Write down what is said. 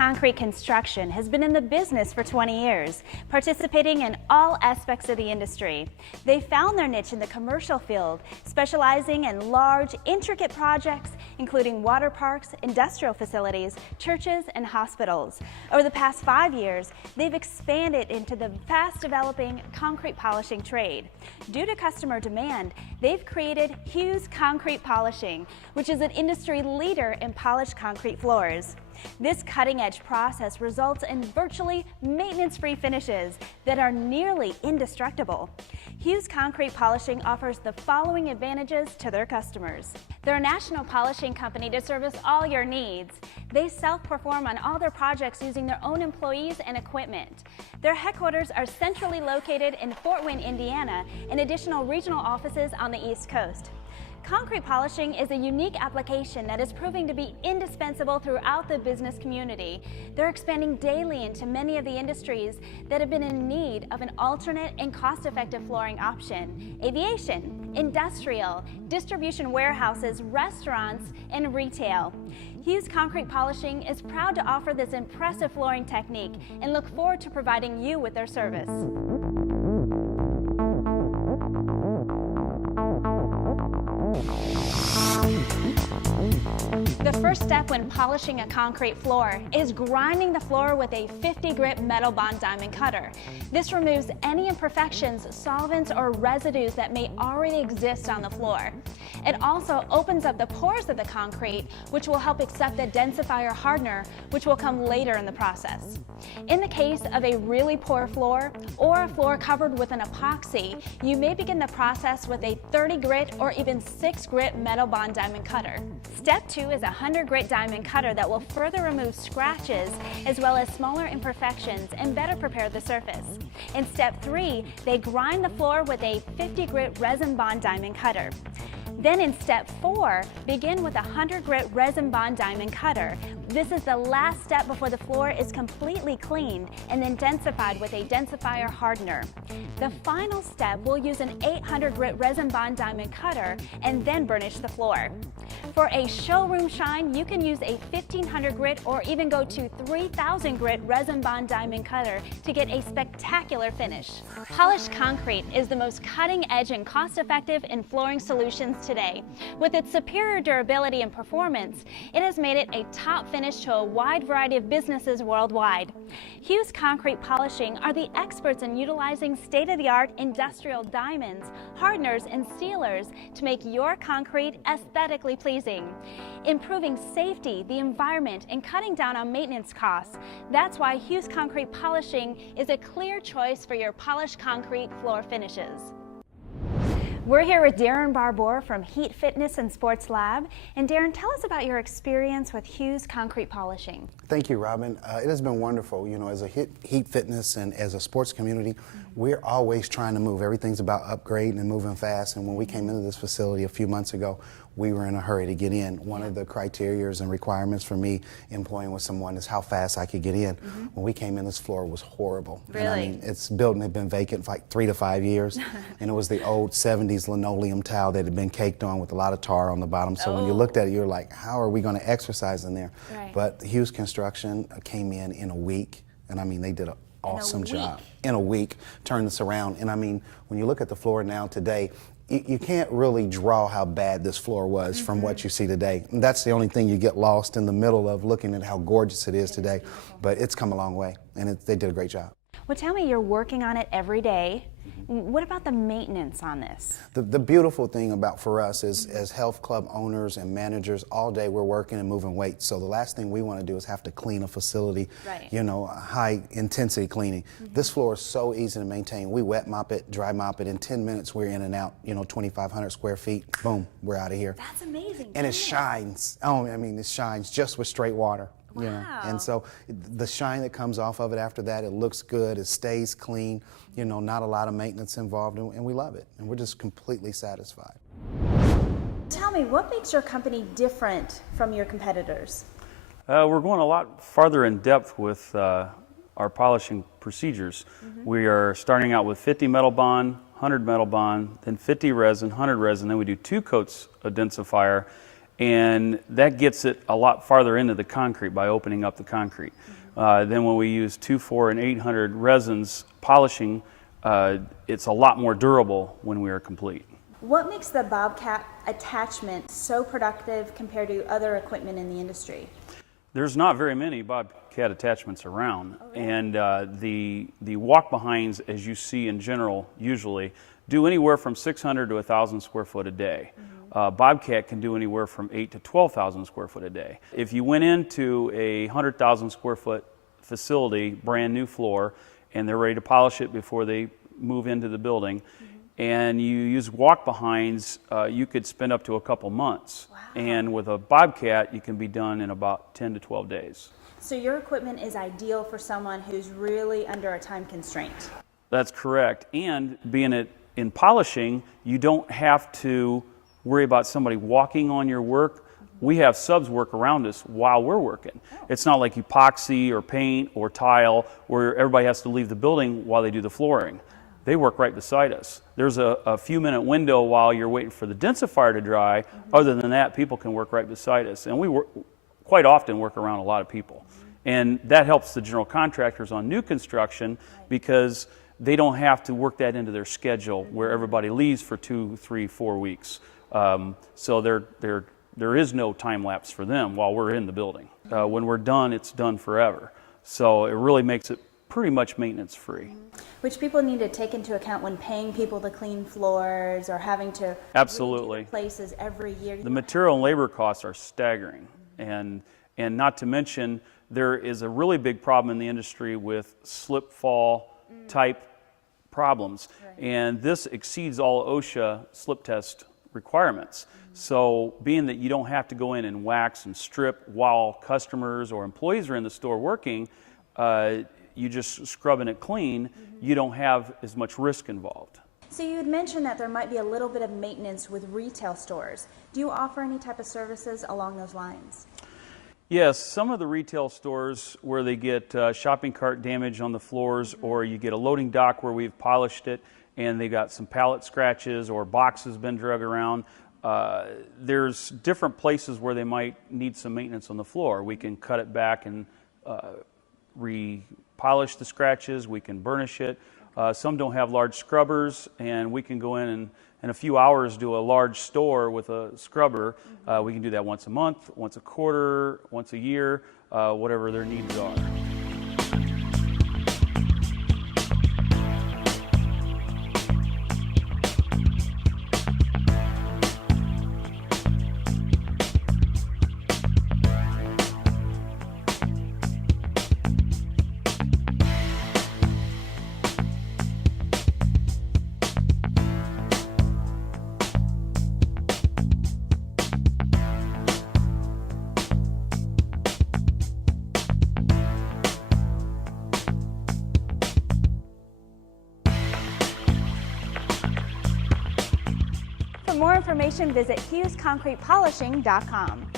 Concrete Construction has been in the business for 20 years, participating in all aspects of the industry. They found their niche in the commercial field, specializing in large, intricate projects, including water parks, industrial facilities, churches, and hospitals. Over the past 5 years, they've expanded into the fast-developing concrete polishing trade. Due to customer demand, they've created Hewes Concrete Polishing, which is an industry leader in polished concrete floors. This cutting-edge process results in virtually maintenance-free finishes that are nearly indestructible. Hewes Concrete Polishing offers the following advantages to their customers. They're a national polishing company to service all your needs. They self-perform on all their projects using their own employees and equipment. Their headquarters are centrally located in Fort Wayne, Indiana, and additional regional offices on the East Coast. Concrete polishing is a unique application that is proving to be indispensable throughout the business community. They're expanding daily into many of the industries that have been in need of an alternate and cost-effective flooring option: aviation, industrial, distribution warehouses, restaurants, and retail. Hewes Concrete Polishing is proud to offer this impressive flooring technique and look forward to providing you with their service. The first step when polishing a concrete floor is grinding the floor with a 50 grit metal bond diamond cutter. This removes any imperfections, solvents, or residues that may already exist on the floor. It also opens up the pores of the concrete, which will help accept the densifier hardener, which will come later in the process. In the case of a really poor floor or a floor covered with an epoxy, you may begin the process with a 30 grit or even 6 grit metal bond diamond cutter. Step 2 is a 100 grit diamond cutter that will further remove scratches as well as smaller imperfections and better prepare the surface. In step 3, they grind the floor with a 50 grit resin bond diamond cutter. Then in step 4, begin with a 100 grit resin bond diamond cutter. This is the last step before the floor is completely cleaned and then densified with a densifier hardener. The final step will use an 800 grit resin bond diamond cutter and then burnish the floor. For a showroom shine, you can use a 1500 grit or even go to 3000 grit resin bond diamond cutter to get a spectacular finish. Polished concrete is the most cutting edge and cost-effective in flooring solutions today. With its superior durability and performance, it has made it a top finish to a wide variety of businesses worldwide. Hewes Concrete Polishing are the experts in utilizing state-of-the-art industrial diamonds, hardeners, and sealers to make your concrete aesthetically pleasing, improving safety, the environment, and cutting down on maintenance costs. That's why Hewes Concrete Polishing is a clear choice for your polished concrete floor finishes. We're here with Darren Barbour from Heat Fitness and Sports Lab. And Darren, tell us about your experience with Hewes Concrete Polishing. Thank you, Robin. It has been wonderful. You know, as a Heat Fitness and as a sports community, we're always trying to move. Everything's about upgrading and moving fast. And when we came into this facility a few months ago, we were in a hurry to get in. One of the criteria and requirements for me employing with someone is how fast I could get in. When we came in, this floor was horrible. Really? And I mean, this building had been vacant for like 3 to 5 years, and it was the old 70s linoleum tile that had been caked on with a lot of tar on the bottom. So when you looked at it, you were like, how are we going to exercise in there? Right. But Hewes Construction came in a week, and I mean, they did an awesome job. In a week, turned this around. And I mean, when you look at the floor now today, you can't really draw how bad this floor was from what you see today. And that's the only thing you get lost in the middle of looking at how gorgeous it is today. But it's come a long way, and they did a great job. Well, tell me, you're working on it every day. What about the maintenance on this? The beautiful thing about for us is as health club owners and managers, all day we're working and moving weights. So the last thing we want to do is have to clean a facility, you know, high intensity cleaning. This floor is so easy to maintain. We wet mop it, dry mop it. In 10 minutes we're in and out, you know, 2,500 square feet. Boom, we're out of here. That's amazing. And it shines. Oh, I mean, it shines just with straight water. Wow. You know? And so the shine that comes off of it after that, it looks good, it stays clean, you know, not a lot of maintenance involved, and we love it. And we're just completely satisfied. Tell me, what makes your company different from your competitors? We're going a lot farther in depth with our polishing procedures. We are starting out with 50 metal bond, 100 metal bond, then 50 resin, 100 resin, then we do 2 coats of densifier, and that gets it a lot farther into the concrete by opening up the concrete. Then when we use 2, 4, and 800 resins polishing, it's a lot more durable when we are complete. What makes the Bobcat attachment so productive compared to other equipment in the industry? There's not very many Bobcat attachments around, and the walk-behinds, as you see in general, usually do anywhere from 600 to 1,000 square foot a day. Bobcat can do anywhere from 8 to 12,000 square foot a day. If you went into a 100,000 square foot facility, brand new floor, and they're ready to polish it before they move into the building, and you use walk-behinds, you could spend up to a couple months. Wow. And with a Bobcat, you can be done in about 10 to 12 days. So your equipment is ideal for someone who's really under a time constraint. That's correct. And being it in polishing, you don't have to worry about somebody walking on your work. We have subs work around us while we're working. It's not like epoxy or paint or tile where everybody has to leave the building while they do the flooring. They work right beside us. There's a few minute window while you're waiting for the densifier to dry. Other than that, people can work right beside us. And we quite often work around a lot of people. And that helps the general contractors on new construction because they don't have to work that into their schedule where everybody leaves for 2, 3, 4 weeks. So there is no time lapse for them while we're in the building. When we're done, it's done forever. So it really makes it pretty much maintenance free. Which people need to take into account when paying people to clean floors or having to Absolutely. redo places every year. The material and labor costs are staggering. And not to mention, there is a really big problem in the industry with slip fall type problems. Right. And this exceeds all OSHA slip test requirements. So being that you don't have to go in and wax and strip while customers or employees are in the store working, you just scrubbing it clean, you don't have as much risk involved. So you had mentioned that there might be a little bit of maintenance with retail stores. Do you offer any type of services along those lines? Yes, some of the retail stores where they get shopping cart damage on the floors, or you get a loading dock where we've polished it and they got some pallet scratches or boxes been drug around. There's different places where they might need some maintenance on the floor. We can cut it back and re-polish the scratches. We can burnish it. Some don't have large scrubbers, and we can go in a few hours do a large store with a scrubber. We can do that once a month, once a quarter, once a year, whatever their needs are. For more information, visit HewesConcretePolishing.com.